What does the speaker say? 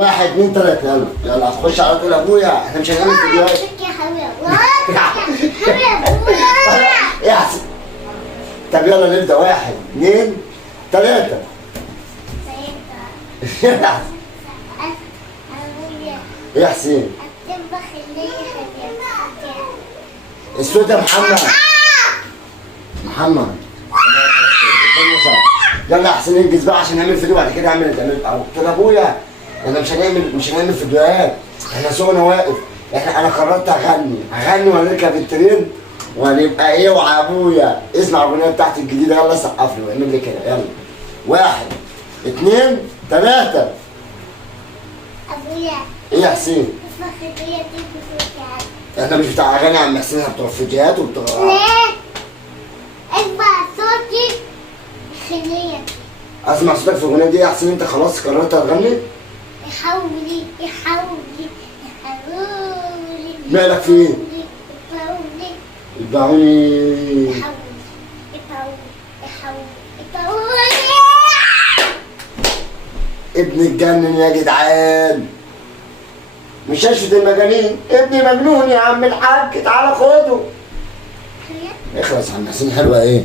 واحد اتنين تلاتة يلا يلا هتخش على طول ابويا احنا مش هنعمل فيديوهات يا حبيبي يا حسن. طب يلا نبدأ واحد اتنين تلاتة يا حسن. يا حسين الصوت يا محمد محمد يلا يا حسين انجز بقى عشان نعمل فيديو بعد كده اعمل قلت له ابويا احنا مش هنعمل فيديوهات احنا سوقنا واقف انا قررت اغني ونركب الترند ونبقى ايه وع ابويا اسمع الاغنيه بتاعتي الجديده يلا سقف لي واعمل لي كده يلا واحد اتنين تلاته ابويا ايه يا حسين الفخرية دي بتوجعني احنا مش بتاع اغاني عم حسين احنا بتوع فيديوهات وبتوع ليه؟ اسمع صوتي خلية اسمع صوتك في الاغنيه دي يا حسين انت خلاص قررت هتغني يحولي مالك في ايه؟ يحولي البعوني ابني اتجنن يا جدعان مش هشفت المجانين ابني مجنون يا عم الحاج تعالى خده اخلص يا عم حسين حلوه ايه